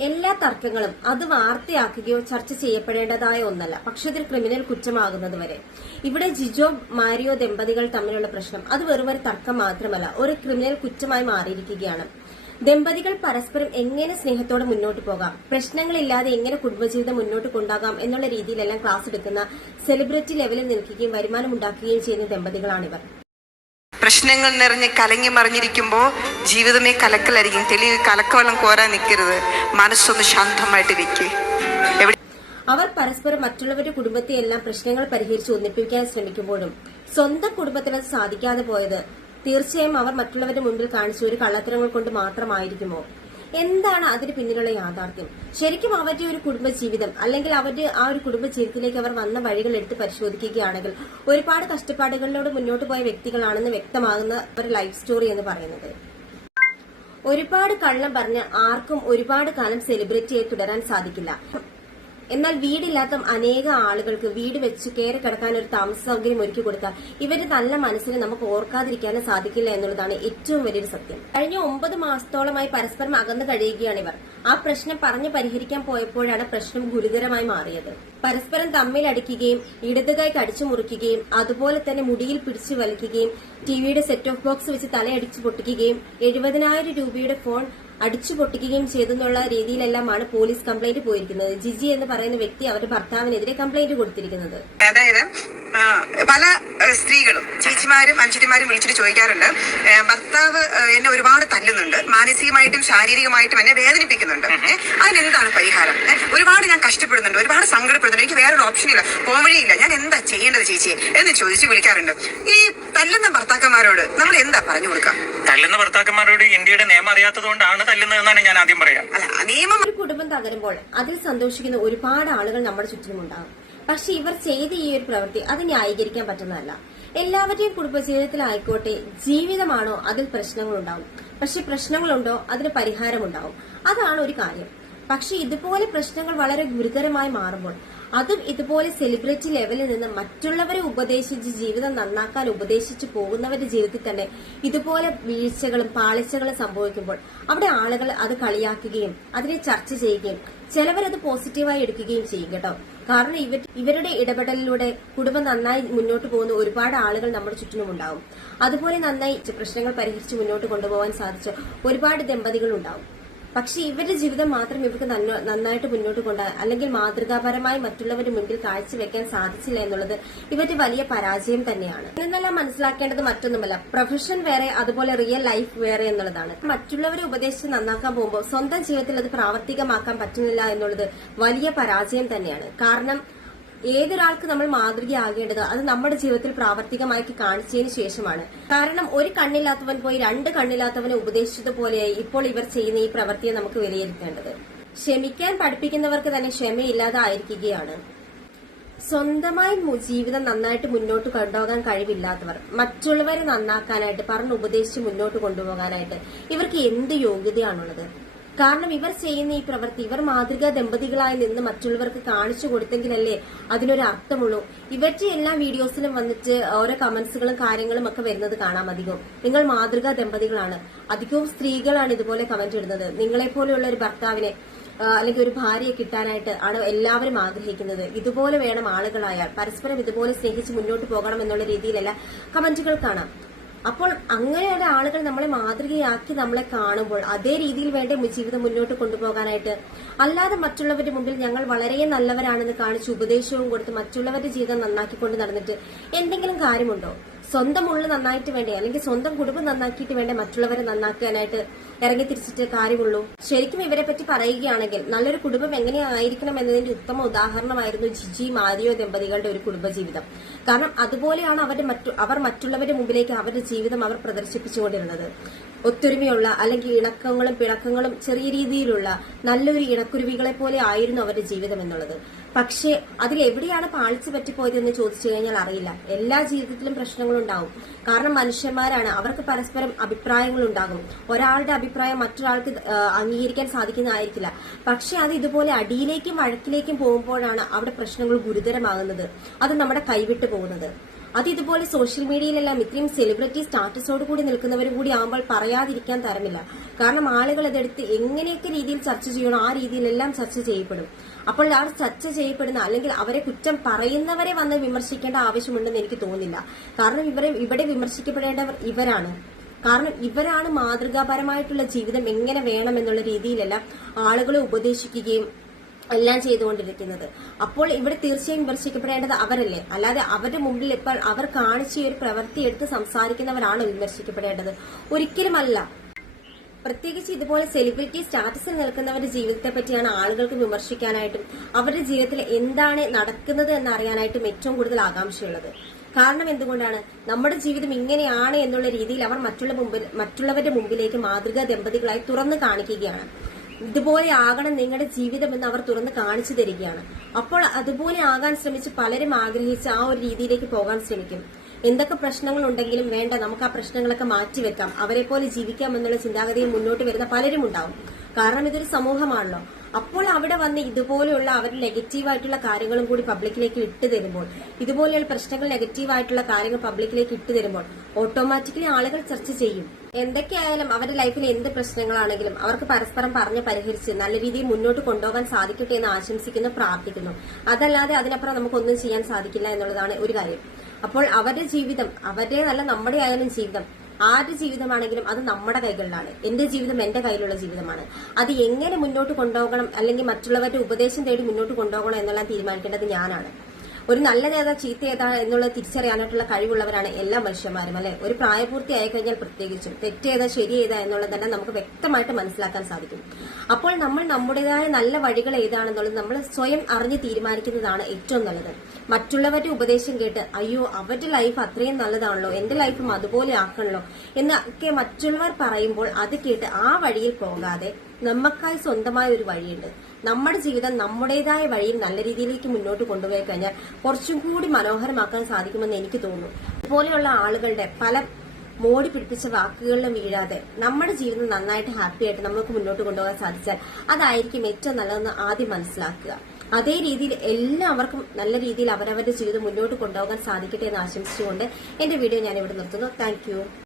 എല്ലാ തർക്കങ്ങളും അത് വാർത്തയാക്കുകയോ ചർച്ച ചെയ്യപ്പെടേണ്ടതായ ഒന്നല്ല. പക്ഷെ ഇതിൽ ക്രിമിനൽ കുറ്റമാകുന്നത് വരെ. ഇവിടെ ജിജോ മാരിയോ ദമ്പതികൾ തമ്മിലുള്ള പ്രശ്നം അത് വെറും ഒരു തർക്കം മാത്രമല്ല ഒരു ക്രിമിനൽ കുറ്റമായി മാറിയിരിക്കുകയാണ്. ദമ്പതികൾ പരസ്പരം എങ്ങനെ സ്നേഹത്തോടെ മുന്നോട്ട് പോകാം? പ്രശ്നങ്ങളില്ലാതെ എങ്ങനെ കുടുംബജീവിതം മുന്നോട്ട് കൊണ്ടാകാം എന്നുള്ള രീതിയിലെല്ലാം ക്ലാസ് എടുക്കുന്ന സെലിബ്രിറ്റി ലെവലിൽ നിൽക്കുകയും വരുമാനം ഉണ്ടാക്കുകയും ചെയ്യുന്ന ദമ്പതികളാണിവർ. പ്രശ്നങ്ങൾ നിറഞ്ഞ് കലങ്ങി മറിഞ്ഞിരിക്കുമ്പോൾ ജീവിതമേ കലക്കലായിരിക്കും. തെളി കലക്കവെള്ളം കോരാൻ നിൽക്കരുത് മനസ്സൊന്ന് ശാന്തമായിട്ട് വെക്ക്. എവിടെ അവർ പരസ്പരം മറ്റുള്ളവരുടെ കുടുംബത്തെ എല്ലാം പ്രശ്നങ്ങൾ പരിഹരിച്ച് ഒന്നിപ്പിക്കാൻ ശ്രമിക്കുമ്പോഴും സ്വന്തം കുടുംബത്തിന് സാധിക്കാതെ പോയത് തീർച്ചയായും അവർ മറ്റുള്ളവരുടെ മുമ്പിൽ കാണിച്ച ഒരു കള്ളത്തരങ്ങൾ കൊണ്ട് മാത്രമായിരിക്കുമോ? എന്താണ് അതിന് പിന്നിലുള്ള യാഥാർത്ഥ്യം? ശരിക്കും അവരുടെ ഒരു കുടുംബജീവിതം അല്ലെങ്കിൽ അവരുടെ ആ ഒരു കുടുംബജീവിതത്തിലേക്ക് അവർ വന്ന വഴികൾ എടുത്ത് പരിശോധിക്കുകയാണെങ്കിൽ ഒരുപാട് കഷ്ടപ്പാടുകളിലൂടെ മുന്നോട്ട് പോയ വ്യക്തികളാണെന്ന് വ്യക്തമാകുന്ന ഒരു ലൈഫ് സ്റ്റോറി എന്ന് പറയുന്നത്. ഒരുപാട് കള്ളം പറഞ്ഞ് ആർക്കും ഒരുപാട് കാലം സെലിബ്രിറ്റിയായി തുടരാൻ സാധിക്കില്ല. എന്നാൽ വീടില്ലാത്ത അനേക ആളുകൾക്ക് വീട് വെച്ച് കയറി കിടക്കാൻ ഒരു താമസ സൗകര്യം ഒരുക്കി കൊടുത്താൽ ഇവരുടെ നല്ല മനസ്സിനെ നമുക്ക് ഓർക്കാതിരിക്കാനും സാധിക്കില്ല എന്നുള്ളതാണ് ഏറ്റവും വലിയൊരു സത്യം. കഴിഞ്ഞ ഒമ്പത് മാസത്തോളമായി പരസ്പരം അകന്നു കഴിയുകയാണ് ഇവർ. ആ പ്രശ്നം പറഞ്ഞു പരിഹരിക്കാൻ പോയപ്പോഴാണ് പ്രശ്നം ഗുരുതരമായി മാറിയത്. പരസ്പരം തമ്മിലടിക്കുകയും ഇടതുകൈ കടിച്ചു മുറിക്കുകയും അതുപോലെ തന്നെ മുടിയിൽ പിടിച്ചു വലിക്കുകയും ടിവിയുടെ സെറ്റ് ഓഫ് ബോക്സ് വെച്ച് തലയടിച്ചു പൊട്ടിക്കുകയും എഴുപതിനായിരം രൂപയുടെ ഫോൺ അടിച്ചു പൊട്ടിക്കുകയും ചെയ്തെന്നുള്ള രീതിയിലെല്ലാമാണ് പോലീസ് കംപ്ലൈന്റ് പോയിരിക്കുന്നത്. ജിജി എന്ന് പറയുന്ന വ്യക്തി അവരുടെ ഭർത്താവിനെതിരെ കംപ്ലൈന്റ് കൊടുത്തിരിക്കുന്നത്. അതായത് പല സ്ത്രീകളും ചേച്ചിമാരും അനുചിമാരും വിളിച്ചിട്ട് ചോദിക്കാറുണ്ട്. ഭർത്താവ് എന്നെ ഒരുപാട് തല്ലുന്നുണ്ട്. മാനസികമായിട്ടും ശാരീരികമായിട്ടും എന്നെ വേദനിപ്പിക്കുന്നുണ്ട്. അതിനെന്താണ് പരിഹാരം? ഒരുപാട് ഞാൻ കഷ്ടപ്പെടുന്നുണ്ട്. ഒരുപാട് സങ്കടപ്പെടുന്നുണ്ട്. എനിക്ക് വേറൊരു ഓപ്ഷൻ ഇല്ല. പോവഴിയില്ല. ഞാൻ എന്താ ചെയ്യേണ്ടത് ചേച്ചി എന്ന് ചോദിച്ച് വിളിക്കാറുണ്ട്. ഈ തല്ലുന്ന ഭർത്താക്കന്മാരോട് നമ്മൾ എന്താ പറഞ്ഞു കൊടുക്കാം? തല്ലുന്ന ഭർത്താക്കന്മാരോട് ഇന്ത്യയുടെ നിയമം അറിയാത്തതുകൊണ്ടാണ് തല്ലുന്നതെന്നാണ് ഞാൻ ആദ്യം പറയാം. അല്ല നിയമം ഒരു കുടുംബം തകരുമ്പോൾ അതിൽ സന്തോഷിക്കുന്ന ഒരുപാട് ആളുകൾ നമ്മുടെ ചുറ്റിനുമുണ്ടാകും പക്ഷെ ഇവർ ചെയ്ത ഈ ഒരു പ്രവൃത്തി അത് ന്യായീകരിക്കാൻ പറ്റുന്നതല്ല. എല്ലാവരുടെയും കുടുംബജീവിതത്തിലായിക്കോട്ടെ ജീവിതമാണോ അതിൽ പ്രശ്നങ്ങളുണ്ടാവും. പക്ഷെ പ്രശ്നങ്ങളുണ്ടോ അതിന് പരിഹാരമുണ്ടാവും. അതാണ് ഒരു കാര്യം. പക്ഷെ ഇതുപോലെ പ്രശ്നങ്ങൾ വളരെ ഗുരുതരമായി മാറുമ്പോൾ അതും ഇതുപോലെ സെലിബ്രിറ്റി ലെവലിൽ നിന്ന് മറ്റുള്ളവരെ ഉപദേശിച്ച് ജീവിതം നന്നാക്കാൻ ഉപദേശിച്ച് പോകുന്നവരുടെ ജീവിതത്തിൽ തന്നെ ഇതുപോലെ വീഴ്ചകളും പാളിച്ചകളും സംഭവിക്കുമ്പോൾ അവിടെ ആളുകൾ അത് കളിയാക്കുകയും അതിനെ ചർച്ച ചെയ്യുകയും ചിലവരത് പോസിറ്റീവായി എടുക്കുകയും ചെയ്യും കേട്ടോ. കാരണം ഇവർ ഇവരുടെ ഇടപെടലിലൂടെ കുടുംബം നന്നായി മുന്നോട്ട് പോകുന്ന ഒരുപാട് ആളുകൾ നമ്മുടെ ചുറ്റിനും ഉണ്ടാവും. അതുപോലെ നന്നായി പ്രശ്നങ്ങൾ പരിഹരിച്ച് മുന്നോട്ട് കൊണ്ടുപോകാൻ സാധിച്ച ഒരുപാട് ദമ്പതികൾ ഉണ്ടാവും പക്ഷെ ഇവരുടെ ജീവിതം മാത്രം ഇവർക്ക് നന്നായിട്ട് മുന്നോട്ട് കൊണ്ടുപോകാൻ അല്ലെങ്കിൽ മാതൃകാപരമായി മറ്റുള്ളവരുടെ മുൻപിൽ കാഴ്ചവെക്കാൻ സാധിച്ചില്ല എന്നുള്ളത് ഇവരുടെ വലിയ പരാജയം തന്നെയാണ്. ഇന്നെല്ലാം മനസ്സിലാക്കേണ്ടത് മറ്റൊന്നുമല്ല. പ്രൊഫഷൻ വേറെ അതുപോലെ റിയൽ ലൈഫ് വേറെ എന്നുള്ളതാണ്. മറ്റുള്ളവരെ ഉപദേശിച്ച് നന്നാക്കാൻ പോകുമ്പോൾ സ്വന്തം ജീവിതത്തിൽ അത് പ്രാവർത്തികമാക്കാൻ പറ്റുന്നില്ല എന്നുള്ളത് വലിയ പരാജയം തന്നെയാണ്. കാരണം ഏതൊരാൾക്ക് നമ്മൾ മാതൃകയാകേണ്ടത് അത് നമ്മുടെ ജീവിതത്തിൽ പ്രാവർത്തികമാക്കി കാണിച്ചതിന് ശേഷമാണ്. കാരണം ഒരു കണ്ണില്ലാത്തവൻ പോയി രണ്ട് കണ്ണില്ലാത്തവനെ ഉപദേശിച്ചതുപോലെയായി ഇപ്പോൾ ഇവർ ചെയ്യുന്ന ഈ പ്രവൃത്തിയെ നമുക്ക് വിലയിരുത്തേണ്ടത്. ക്ഷമിക്കാൻ പഠിപ്പിക്കുന്നവർക്ക് തന്നെ ക്ഷമയില്ലാതായിരിക്കുകയാണ് സ്വന്തമായി മു- ജീവിതം നന്നായിട്ട് മുന്നോട്ട് കൊണ്ടുപോകാൻ കഴിവില്ലാത്തവർ മറ്റുള്ളവരെ നന്നാക്കാനായിട്ട് പറഞ്ഞ് ഉപദേശിച്ച് മുന്നോട്ട് കൊണ്ടുപോകാനായിട്ട് ഇവർക്ക് എന്ത് യോഗ്യതയാണുള്ളത്? കാരണം ഇവർ ചെയ്യുന്ന ഈ പ്രവൃത്തി ഇവർ മാതൃകാ ദമ്പതികളായി നിന്ന് മറ്റുള്ളവർക്ക് കാണിച്ചു കൊടുത്തെങ്കിലല്ലേ അതിനൊരു അർത്ഥമുള്ളൂ. ഇവരുടെ എല്ലാ വീഡിയോസിലും വന്നിട്ട് ഓരോ കമന്റ്സുകളും കാര്യങ്ങളും ഒക്കെ വരുന്നത് കാണാം അധികവും. നിങ്ങൾ മാതൃകാ ദമ്പതികളാണ്. അധികവും സ്ത്രീകളാണ് ഇതുപോലെ കമന്റ് ഇടുന്നത്. നിങ്ങളെ പോലെയുള്ള ഒരു ഭർത്താവിനെ അല്ലെങ്കിൽ ഒരു ഭാര്യയെ കിട്ടാനായിട്ട് ആണ് എല്ലാവരും ആഗ്രഹിക്കുന്നത്. ഇതുപോലെ വേണം ആളുകളായാൽ പരസ്പരം ഇതുപോലെ സ്നേഹിച്ച് മുന്നോട്ട് പോകണം എന്നുള്ള രീതിയിലല്ല കമന്റുകൾ കാണാം. അപ്പോൾ അങ്ങനെയുള്ള ആളുകൾ നമ്മളെ മാതൃകയാക്കി നമ്മളെ കാണുമ്പോൾ അതേ രീതിയിൽ വേണ്ട ജീവിതം മുന്നോട്ട് കൊണ്ടുപോകാനായിട്ട്. അല്ലാതെ മറ്റുള്ളവരുടെ മുമ്പിൽ ഞങ്ങൾ വളരെ നല്ലവരാണെന്ന് കാണിച്ച് ഉപദേശവും കൊടുത്ത് മറ്റുള്ളവരുടെ ജീവിതം നന്നാക്കിക്കൊണ്ട് നടന്നിട്ട് എന്തെങ്കിലും കാര്യമുണ്ടോ? സ്വന്തം ഉള്ളു നന്നായിട്ട് വേണ്ടേ? അല്ലെങ്കിൽ സ്വന്തം കുടുംബം നന്നാക്കിയിട്ട് വേണ്ടേ? മറ്റുള്ളവരെ നന്നാക്കാനായിട്ട് ഇറങ്ങി തിരിച്ചിട്ട് കാര്യമുള്ളൂ. ശരിക്കും ഇവരെ പറ്റി പറയുകയാണെങ്കിൽ നല്ലൊരു കുടുംബം എങ്ങനെയായിരിക്കണം എന്നതിന്റെ ഉത്തമ ഉദാഹരണമായിരുന്നു ജിജി മാരിയോ ദമ്പതികളുടെ ഒരു കുടുംബജീവിതം. കാരണം അതുപോലെയാണ് അവരുടെ മറ്റു അവർ മറ്റുള്ളവരുടെ മുമ്പിലേക്ക് അവരുടെ ജീവിതം അവർ പ്രദർശിപ്പിച്ചുകൊണ്ടിരുന്നത്. ഒത്തൊരുമയുള്ള അല്ലെങ്കിൽ ഇണക്കങ്ങളും പിണക്കങ്ങളും ചെറിയ രീതിയിലുള്ള നല്ലൊരു ഇണക്കുരുവികളെ പോലെ ആയിരുന്നു അവരുടെ ജീവിതം എന്നുള്ളത്. പക്ഷേ അതിൽ എവിടെയാണ് പാളിച്ചു പറ്റിപ്പോയത് എന്ന് ചോദിച്ചു കഴിഞ്ഞാൽ അറിയില്ല. എല്ലാ ജീവിതത്തിലും പ്രശ്നങ്ങളുണ്ടാവും. കാരണം മനുഷ്യന്മാരാണ്. അവർക്ക് പരസ്പരം അഭിപ്രായങ്ങൾ ഉണ്ടാകും ഒരാളുടെ അഭിപ്രായം മറ്റൊരാൾക്ക് അംഗീകരിക്കാൻ സാധിക്കുന്നതായിരിക്കില്ല. പക്ഷെ അത് ഇതുപോലെ അടിയിലേക്കും വഴക്കിലേക്കും പോകുമ്പോഴാണ് അവിടെ പ്രശ്നങ്ങൾ ഗുരുതരമാകുന്നത്. അത് നമ്മുടെ കൈവിട്ടു പോകുന്നത്. അത് ഇതുപോലെ സോഷ്യൽ മീഡിയയിലെല്ലാം ഇത്രയും സെലിബ്രിറ്റി സ്റ്റാറ്റസോട് കൂടി നിൽക്കുന്നവരും കൂടി ആകുമ്പോൾ പറയാതിരിക്കാൻ തരമില്ല. കാരണം ആളുകൾ ഇതെടുത്ത് എങ്ങനെയൊക്കെ രീതിയിൽ ചർച്ച ചെയ്യണോ ആ രീതിയിലെല്ലാം ചർച്ച ചെയ്യപ്പെടും. അപ്പോൾ അവർ ചർച്ച ചെയ്യപ്പെടുന്ന അല്ലെങ്കിൽ അവരെ കുറ്റം പറയുന്നവരെ വന്ന് വിമർശിക്കേണ്ട ആവശ്യമുണ്ടെന്ന് എനിക്ക് തോന്നുന്നില്ല. കാരണം ഇവരെ ഇവിടെ വിമർശിക്കപ്പെടേണ്ടവർ ഇവരാണ്. കാരണം ഇവരാണ് മാതൃകാപരമായിട്ടുള്ള ജീവിതം എങ്ങനെ വേണം എന്നുള്ള രീതിയിലെല്ലാം ആളുകളെ ഉപദേശിക്കുകയും എല്ലാം ചെയ്തുകൊണ്ടിരിക്കുന്നത്. അപ്പോൾ ഇവിടെ തീർച്ചയായും വിമർശിക്കപ്പെടേണ്ടത് അവരല്ലേ? അല്ലാതെ അവരുടെ മുമ്പിൽ ഇപ്പോൾ അവർ കാണിച്ച ഒരു പ്രവൃത്തി എടുത്ത് സംസാരിക്കുന്നവരാണ് വിമർശിക്കപ്പെടേണ്ടത്? ഒരിക്കലുമല്ല. പ്രത്യേകിച്ച് ഇതുപോലെ സെലിബ്രിറ്റി സ്റ്റാറ്റസിൽ നിൽക്കുന്നവരുടെ ജീവിതത്തെ പറ്റിയാണ് ആളുകൾക്ക് വിമർശിക്കാനായിട്ടും അവരുടെ ജീവിതത്തിൽ എന്താണ് നടക്കുന്നത് എന്ന് അറിയാനായിട്ടും ഏറ്റവും കൂടുതൽ ആകാംക്ഷയുള്ളത്. കാരണം എന്തുകൊണ്ടാണ്? നമ്മുടെ ജീവിതം ഇങ്ങനെയാണ് എന്നുള്ള രീതിയിൽ അവർ മറ്റുള്ള മുമ്പിൽ മറ്റുള്ളവരുടെ മുമ്പിലേക്ക് മാതൃകാ ദമ്പതികളായി തുറന്നു കാണിക്കുകയാണ്. ഇതുപോലെ ആകണം നിങ്ങളുടെ ജീവിതം എന്ന് അവർ തുറന്ന് കാണിച്ചു തരികയാണ്. അപ്പോൾ അതുപോലെ ആകാൻ ശ്രമിച്ച് പലരും ആഗ്രഹിച്ച് ആ ഒരു രീതിയിലേക്ക് പോകാൻ ശ്രമിക്കും. എന്തൊക്കെ പ്രശ്നങ്ങൾ ഉണ്ടെങ്കിലും വേണ്ട നമുക്ക് ആ പ്രശ്നങ്ങളൊക്കെ മാറ്റിവെക്കാം അവരെ പോലെ ജീവിക്കാം എന്നുള്ള ചിന്താഗതിയിൽ മുന്നോട്ട് വരുന്ന പലരും ഉണ്ടാവും. കാരണം ഇതൊരു സമൂഹമാണല്ലോ. അപ്പോൾ അവിടെ വന്ന് ഇതുപോലെയുള്ള അവരുടെ നെഗറ്റീവായിട്ടുള്ള കാര്യങ്ങളും കൂടി പബ്ലിക്കിലേക്ക് ഇട്ട് തരുമ്പോൾ ഇതുപോലെയുള്ള പ്രശ്നങ്ങൾ നെഗറ്റീവായിട്ടുള്ള കാര്യങ്ങൾ പബ്ലിക്കിലേക്ക് ഇട്ട് തരുമ്പോൾ ഓട്ടോമാറ്റിക്കലി ആളുകൾ ചർച്ച ചെയ്യും. എന്തൊക്കെയായാലും അവരുടെ ലൈഫിൽ എന്ത് പ്രശ്നങ്ങളാണെങ്കിലും അവർക്ക് പരസ്പരം പറഞ്ഞ് പരിഹരിച്ച് നല്ല രീതിയിൽ മുന്നോട്ട് കൊണ്ടുപോകാൻ സാധിക്കട്ടെ എന്ന് ആശംസിക്കുന്നു പ്രാർത്ഥിക്കുന്നു. അതല്ലാതെ അതിനപ്പുറം നമുക്കൊന്നും ചെയ്യാൻ സാധിക്കില്ല എന്നുള്ളതാണ് ഒരു കാര്യം. അപ്പോൾ അവരുടെ ജീവിതം അവരുടെ നല്ല നമ്മുടെ ആയാലും ജീവിതം. ആരുടെ ജീവിതമാണെങ്കിലും അത് നമ്മുടെ കൈകളിലാണ്. എന്റെ ജീവിതം എന്റെ കയ്യിലുള്ള ജീവിതമാണ്. അത് എങ്ങനെ മുന്നോട്ട് കൊണ്ടുപോകണം അല്ലെങ്കിൽ മറ്റുള്ളവരുടെ ഉപദേശം തേടി മുന്നോട്ട് കൊണ്ടുപോകണം എന്നെല്ലാം തീരുമാനിക്കേണ്ടത് ഞാനാണ്. ഒരു നല്ല നല്ലതേതാ ചീത്ത ഏതാ എന്നുള്ളത് തിരിച്ചറിയാനായിട്ടുള്ള കഴിവുള്ളവരാണ് എല്ലാ മനുഷ്യന്മാരും അല്ലെ? ഒരു പ്രായപൂർത്തി ആയി കഴിഞ്ഞാൽ പ്രത്യേകിച്ചും തെറ്റേതാ ശരി ഏതാ എന്നുള്ളത് തന്നെ നമുക്ക് വ്യക്തമായിട്ട് മനസ്സിലാക്കാൻ സാധിക്കും. അപ്പോൾ നമ്മൾ നമ്മുടേതായ നല്ല വഴികൾ ഏതാണെന്നുള്ളത് നമ്മൾ സ്വയം അറിഞ്ഞ് തീരുമാനിക്കുന്നതാണ് ഏറ്റവും നല്ലത്. മറ്റുള്ളവരുടെ ഉപദേശം കേട്ട് അയ്യോ അവരുടെ ലൈഫ് അത്രയും നല്ലതാണല്ലോ എന്റെ ലൈഫും അതുപോലെ ആക്കണല്ലോ എന്നൊക്കെ മറ്റുള്ളവർ പറയുമ്പോൾ അത് കേട്ട് ആ വഴിയിൽ പോകാതെ നമുക്കായി സ്വന്തമായ ഒരു വഴിയുണ്ട്. നമ്മുടെ ജീവിതം നമ്മുടേതായ വഴിയിൽ നല്ല രീതിയിലേക്ക് മുന്നോട്ട് കൊണ്ടുപോയി കഴിഞ്ഞാൽ കുറച്ചും കൂടി മനോഹരമാക്കാൻ സാധിക്കുമെന്ന് എനിക്ക് തോന്നുന്നു. ഇതുപോലെയുള്ള ആളുകളുടെ പല മോടി പിടിപ്പിച്ച വാക്കുകളിലും വീഴാതെ നമ്മുടെ ജീവിതം നന്നായിട്ട് ഹാപ്പി ആയിട്ട് നമുക്ക് മുന്നോട്ട് കൊണ്ടുപോകാൻ സാധിച്ചാൽ അതായിരിക്കും ഏറ്റവും നല്ലതെന്ന് ആദ്യം മനസ്സിലാക്കുക. അതേ രീതിയിൽ എല്ലാവർക്കും നല്ല രീതിയിൽ അവരവരുടെ ജീവിതം മുന്നോട്ട് കൊണ്ടുപോകാൻ സാധിക്കട്ടെ എന്ന് ആശംസിച്ചുകൊണ്ട് എന്റെ വീഡിയോ ഞാൻ ഇവിടെ നിർത്തുന്നു. താങ്ക്